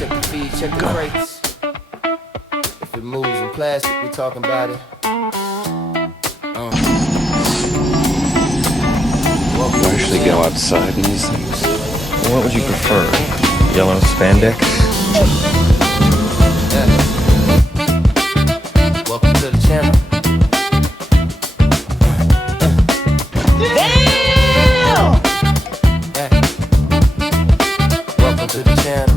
check the feed, check the brakes. If it moves in plastic, we talking about it. You actually go outside in these things? What would you prefer? Yellow spandex? Yeah. Welcome to the channel. Damn! Yeah. Welcome to the channel.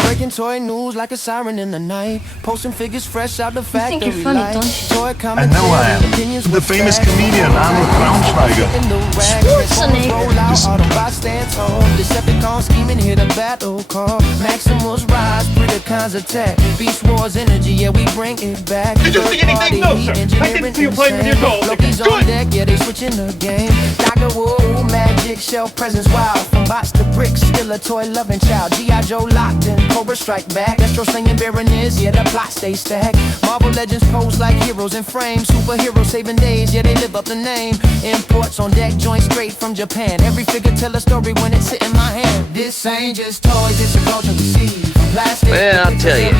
Breaking toy news like a siren in the night. Posting figures fresh out the factory. think you're funny, don't you? Toy I know I am. The famous comedian Arnold Braunschweiger. Decepticon scheming, hit a battle call. Maximus rise, Predacons attack. Beast Wars energy, yeah, we bring it back. Did you see anything? No, sir. I didn't see you playing with your dolls. Blokees on deck, yeah, they switching the game. Dr. Woo, magic, shell presence wild. From bots to bricks, still a toy loving child. G.I. Joe locked in, Cobra strike back. Destro slinging Baroness, yeah, the plot stay stacked. Marvel legends pose like heroes in frames. Superheroes saving days, yeah, they live up the name. Imports on deck, joints straight from Japan. Every figure tell a story when it's hit in my hand. This ain't just toys, it's a culture we see. Plastic, well, I'll tell you,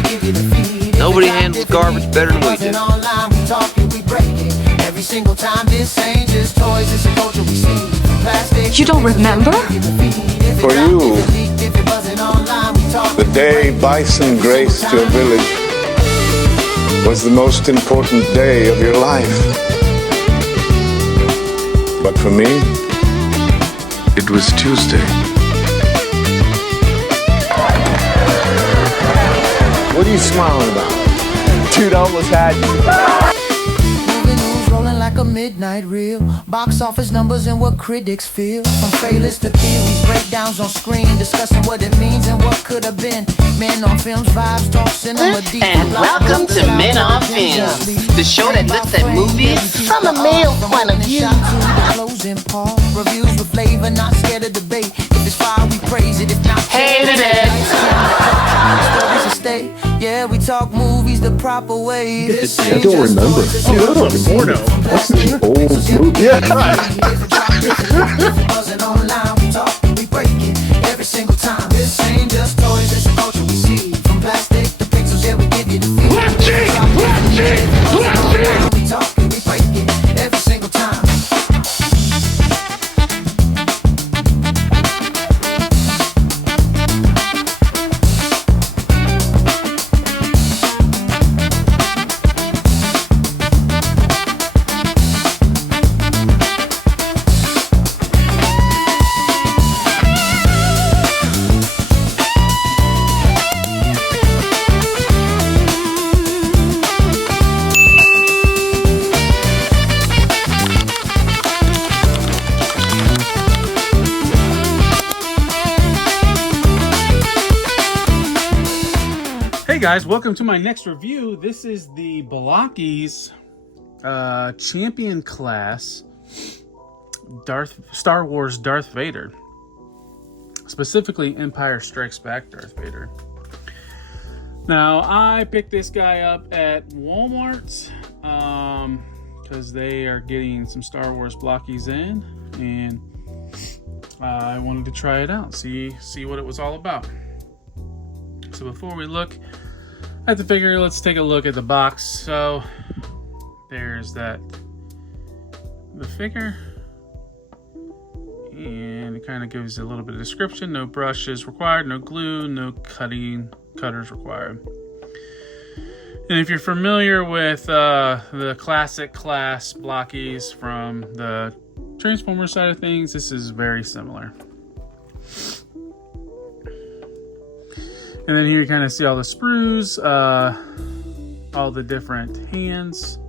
nobody handles garbage better than we do. Online, we talk it, we break it. Every single time, this ain't just toys, it's a culture we see. Plastic, You don't remember? For you, the day bison graced your village was the most important day of your life. But for me, it was Tuesday. What are you smiling about? Dude, I almost had you. Moving news rolling like a midnight reel. Box office numbers and what critics feel. From failures to kills, breakdowns on screen, discussing what it means and what could have been. Men on films, vibes, talk cinema deep. And welcome to Men on Films, the show that looks at movies from a male point of view. Closing part, reviews with flavor, not scared of debate. If it's fire, we praise it. If not, Hated it. stories to stay. Yeah, we talk movies the proper way. This I don't remember. Dude, that was like a porno. That's such an old movie. Yeah. Buzzing online, we talk, we break it every single time. This ain't just toys, it's a culture we see. From plastic to pixels, yeah, we give you the feel. We talk, we break it every single time. Hey guys, welcome to my next review. This is the Blokees Champion Class Star Wars Darth Vader. Specifically, Empire Strikes Back Darth Vader. Now, I picked this guy up at Walmart because they are getting some Star Wars Blokees in, and I wanted to try it out, see what it was all about. So before we look at the figure, let's take a look at the box. So there's the figure, and it kind of gives a little bit of description. No brushes required, no glue, no cutters required. And if you're familiar with the classic class Blokees from the Transformers side of things, this is very similar. And then here you kind of see all the sprues, all the different hands,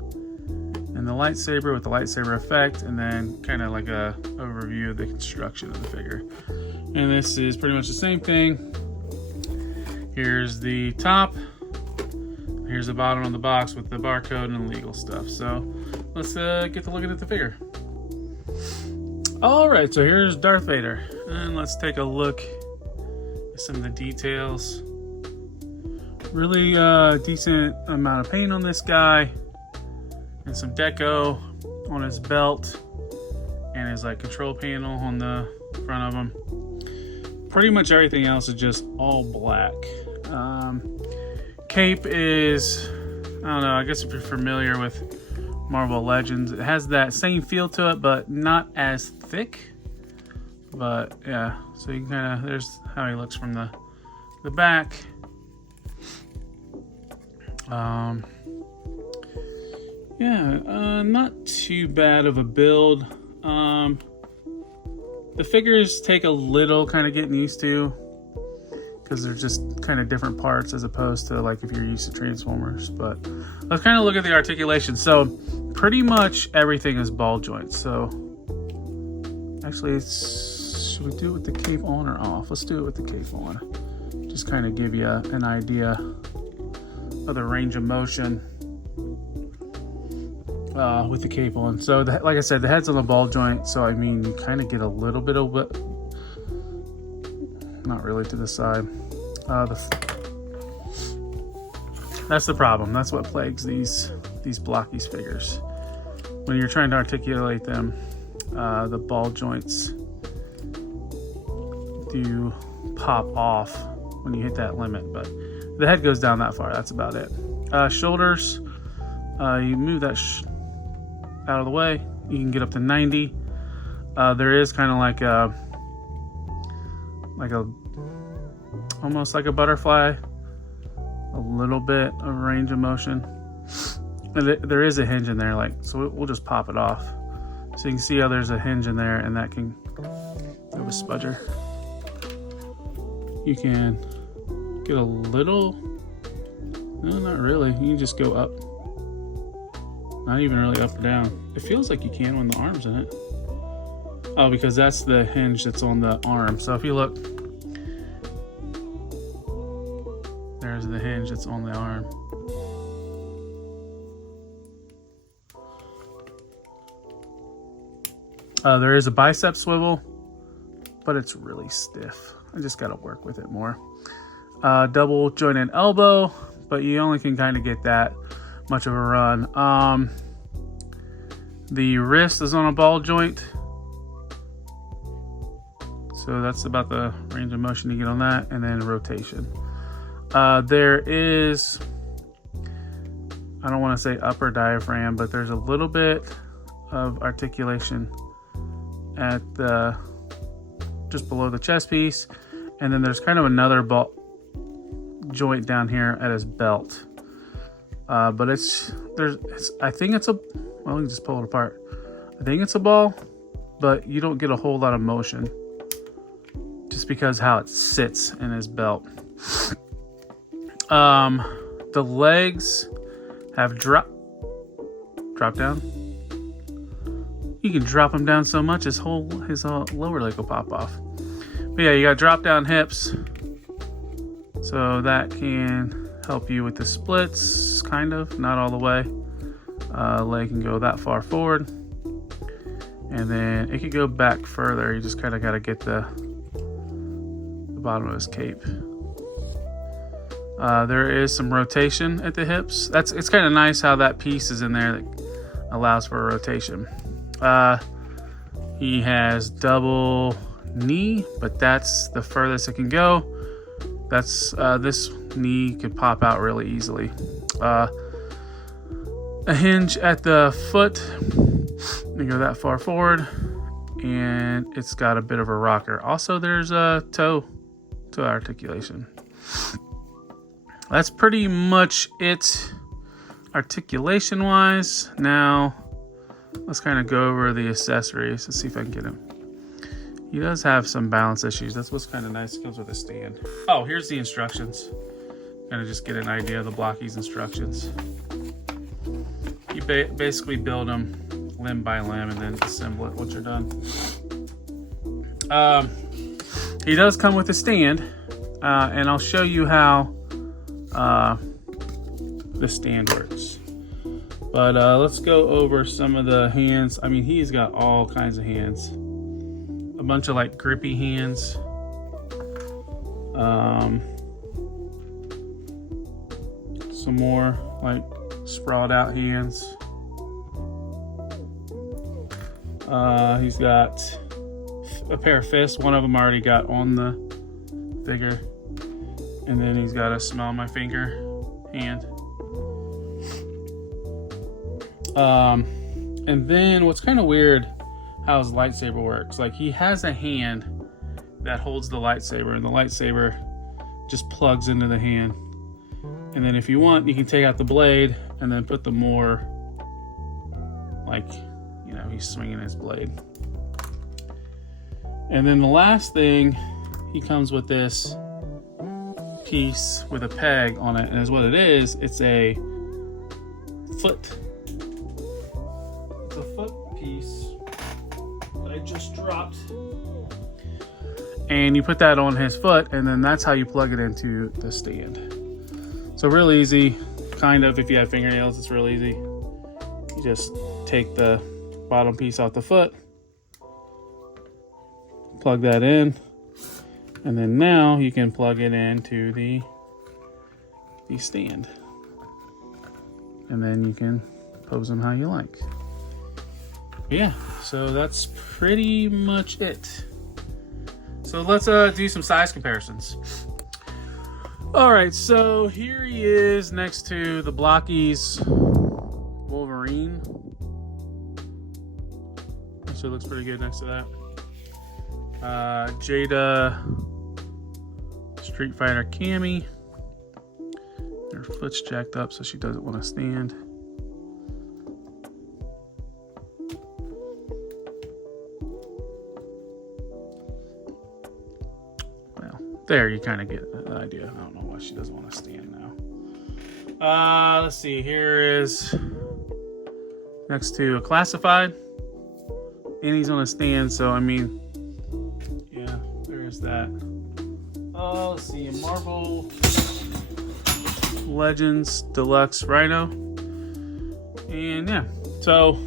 and the lightsaber with the lightsaber effect, and then kind of like a overview of the construction of the figure. And this is pretty much the same thing. Here's the top. Here's the bottom of the box with the barcode and legal stuff. So let's get to looking at the figure. All right, so here's Darth Vader, and let's take a look at some of the details. Really decent amount of paint on this guy, and some deco on his belt, and his like control panel on the front of him. pretty much everything else is just all black. Cape is, I don't know, I guess if you're familiar with Marvel Legends, it has that same feel to it, but not as thick. But yeah, so you can kind of, there's how he looks from the back. Yeah, not too bad of a build. The figures take a little kind of getting used to, because they're just kind of different parts as opposed to like if you're used to Transformers. But let's kind of look at the articulation. So pretty much everything is ball joints. So actually, should we do it with the cape on or off? Let's do it with the cape on. Just kind of give you an idea of the range of motion with the cape on. So like I said, the head's on the ball joint, so I mean you kind of get a little bit of what, not really to the side. That's the problem. That's what plagues these Blokees figures. When you're trying to articulate them, the ball joints do pop off when you hit that limit, but the head goes down that far. That's about it. Shoulders, you move that out of the way, you can get up to 90. There is kind of like a almost like a butterfly, a little bit of range of motion. There is a hinge in there, like, so we'll just pop it off. So you can see how there's a hinge in there, and that can have a spudger. You can get a little, no, not really. You can just go up. Not even really up or down. It feels like you can when the arm's in it. Oh, because that's the hinge that's on the arm. So if you look, there's the hinge that's on the arm. There is a bicep swivel, but it's really stiff. I just got to work with it more. Double jointed elbow, but you only can kind of get that much of a run. The wrist is on a ball joint, so that's about the range of motion you get on that, and then rotation. There is, I don't want to say upper diaphragm, but there's a little bit of articulation at the just below the chest piece, and then there's kind of another ball joint down here at his belt. But I think it's a, well, we can just pull it apart. I think it's a ball, but you don't get a whole lot of motion just because how it sits in his belt. The legs have drop down. You can drop them down so much his lower leg will pop off. But yeah, you got drop down hips, so that can help you with the splits, kind of, not all the way. Leg can go that far forward, and then it could go back further. You just kind of got to get the bottom of his cape. There is some rotation at the hips. It's kind of nice how that piece is in there that allows for a rotation. He has double knee, but that's the furthest it can go. That's this knee could pop out really easily. A hinge at the foot, you go that far forward, and it's got a bit of a rocker. Also, there's a toe articulation. That's pretty much it articulation wise. Now let's kind of go over the accessories. Let's see if I can get him. He does have some balance issues. That's what's kind of nice. It comes with a stand. Oh, here's the instructions. Kind of just get an idea of the Blokees instructions. You basically build them limb by limb and then assemble it once you're done. He does come with a stand, and I'll show you how the stand works. But let's go over some of the hands. I mean, he's got all kinds of hands. A bunch of like grippy hands. Some more like sprawled out hands. He's got a pair of fists. One of them already got on the bigger. And then he's got a smell my finger hand. And then what's kind of weird how his lightsaber works. Like, he has a hand that holds the lightsaber, and the lightsaber just plugs into the hand. And then if you want, you can take out the blade and then put the more, like, you know, he's swinging his blade. And then the last thing, he comes with this piece with a peg on it, and is what it is. It's a foot. It's a foot piece that I just dropped. And you put that on his foot, and then that's how you plug it into the stand. So real easy, kind of. If you have fingernails, it's real easy. You just take the bottom piece off the foot, plug that in, and then now you can plug it into the stand. And then you can pose them how you like. Yeah, so that's pretty much it. So let's do some size comparisons. All right, so here he is next to the Blokees Wolverine. Actually looks pretty good next to that. Jada Street Fighter Cammy. Her foot's jacked up, so she doesn't want to stand. Well, there you kind of get the idea. I don't know why she doesn't want to stand now. Let's see. Here is next to a classified, and he's on a stand. So I mean, yeah, there's that. Let's see, a Marvel Legends Deluxe Rhino. And yeah, so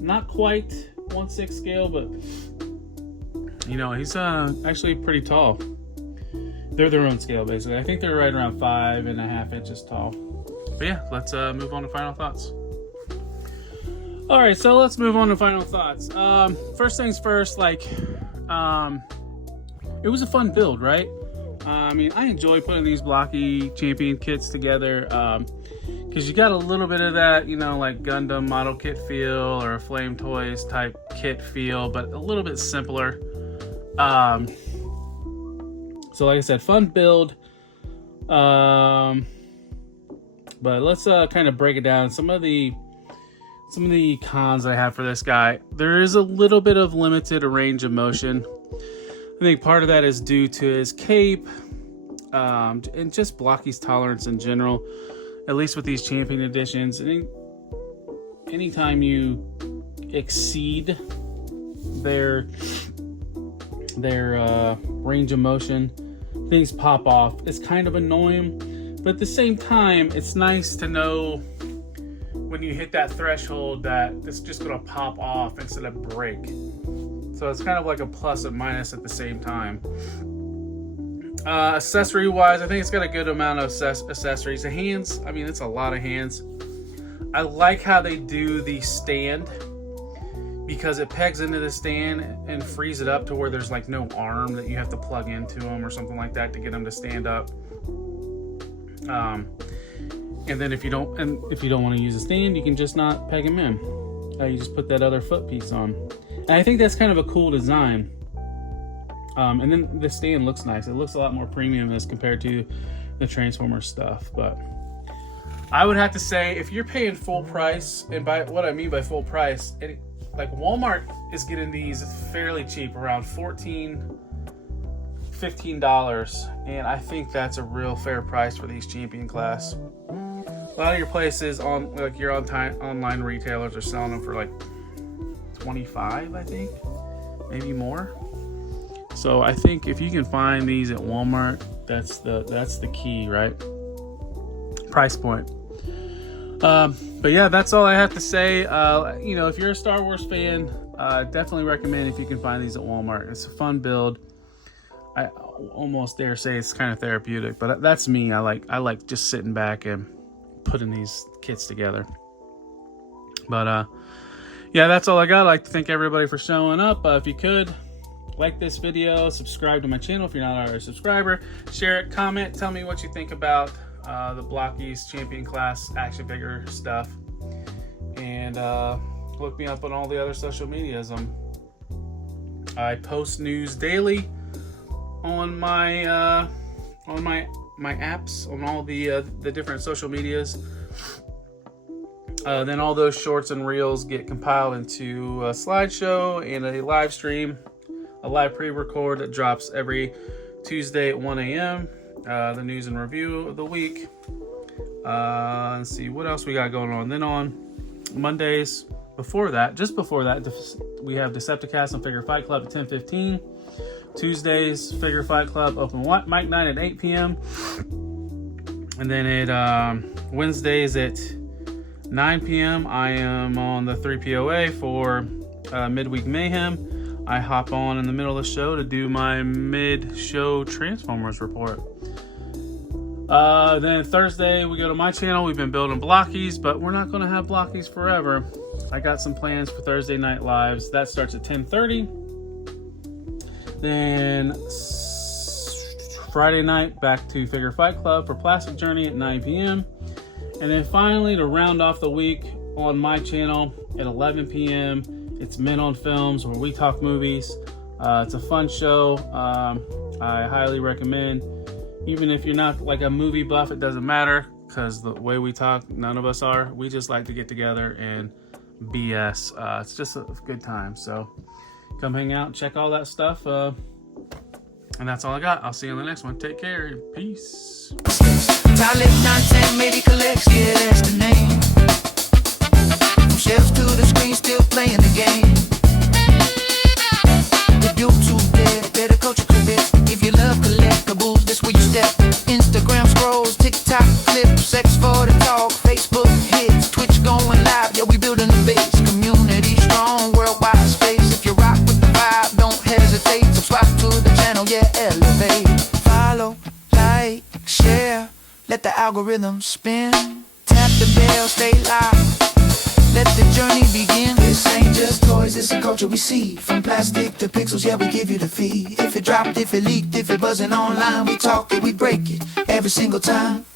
not quite 1/6 scale, but you know, he's actually pretty tall. They're their own scale, basically. I think they're right around 5.5 inches tall. But yeah, let's move on to final thoughts. All right, so let's move on to final thoughts. First things first, like, it was a fun build, right? I mean, I enjoy putting these blocky champion kits together because you got a little bit of that, you know, like Gundam model kit feel or a Flame Toys type kit feel, but a little bit simpler. So like I said, fun build. But let's kind of break it down. Some of the cons I have for this guy. There is a little bit of limited range of motion. I think part of that is due to his cape, and just Blokees tolerance in general, at least with these champion editions. Anytime you exceed their range of motion, things pop off. It's kind of annoying, but at the same time, it's nice to know when you hit that threshold that it's just going to pop off instead of break. So it's kind of like a plus and minus at the same time. Accessory wise, I think it's got a good amount of accessories. The hands, I mean, it's a lot of hands. I like how they do the stand because it pegs into the stand and frees it up to where there's like no arm that you have to plug into them or something like that to get them to stand up. And then if you don't want to use a stand, you can just not peg them in. You just put that other foot piece on. And I think that's kind of a cool design. And then the stand looks nice. It looks a lot more premium as compared to the Transformers stuff. But I would have to say, if you're paying full price, and by what I mean by full price, like Walmart is getting these fairly cheap, around $15, and I think that's a real fair price for these champion class. A lot of your places online retailers are selling them for like $25, I think, maybe more. So I think if you can find these at Walmart, that's the key, right? Price point. But yeah, that's all I have to say. You know, if you're a Star Wars fan, definitely recommend if you can find these at Walmart. It's a fun build. I almost dare say it's kind of therapeutic, but that's me. I like just sitting back and putting these kits together. But yeah, that's all I got. I'd like to thank everybody for showing up. If you could like this video, subscribe to my channel if you're not already a subscriber, share it, comment, tell me what you think about the Blokees Champion Class action figure stuff, and look me up on all the other social medias. I post news daily on my apps, on all the different social medias. Then all those shorts and reels get compiled into a slideshow and a live stream, a live pre-record that drops every Tuesday at 1 a.m. The news and review of the week. Let's see what else we got going on. Then on Mondays, just before that, we have Decepticast and Figure Fight Club at 10:15. Tuesdays, Figure Fight Club open mic night at 8 p.m. And then at Wednesdays at 9 p.m. I am on the 3POA for Midweek Mayhem. I hop on in the middle of the show to do my mid-show Transformers report. Then Thursday we go to my channel. We've been building Blokees, but we're not going to have Blokees forever. I got some plans for Thursday night lives. That starts at 10:30. Then Friday night back to Figure Fight Club for Plastic Journey at 9 p.m. And then finally, to round off the week on my channel at 11 p.m., it's Men on Films, where we talk movies. It's a fun show. I highly recommend. Even if you're not like a movie buff, it doesn't matter, because the way we talk, none of us are. We just like to get together and BS. It's just a good time. So come hang out and check all that stuff. And that's all I got. I'll see you on the next one. Take care. Peace. Talent nonsense, maybe collects, yeah, that's the name. From shelves to the screen, still playing the game. The YouTube there, better coach your careers. If you love collectibles, this where you step. Instagram scrolls, TikTok clips, sex for the talk, Facebook hits, Twitch going live, yeah, we building a base. Community strong, worldwide space. If you rock with the vibe, don't hesitate. Subscribe to the channel, yeah, elevate. Follow, like, share. Let the algorithm spin. Tap the bell, stay live. Let the journey begin. This ain't just toys, it's a culture we see. From plastic to pixels, yeah, we give you the fee. If it dropped, if it leaked, if it buzzing online, we talk it, we break it every single time.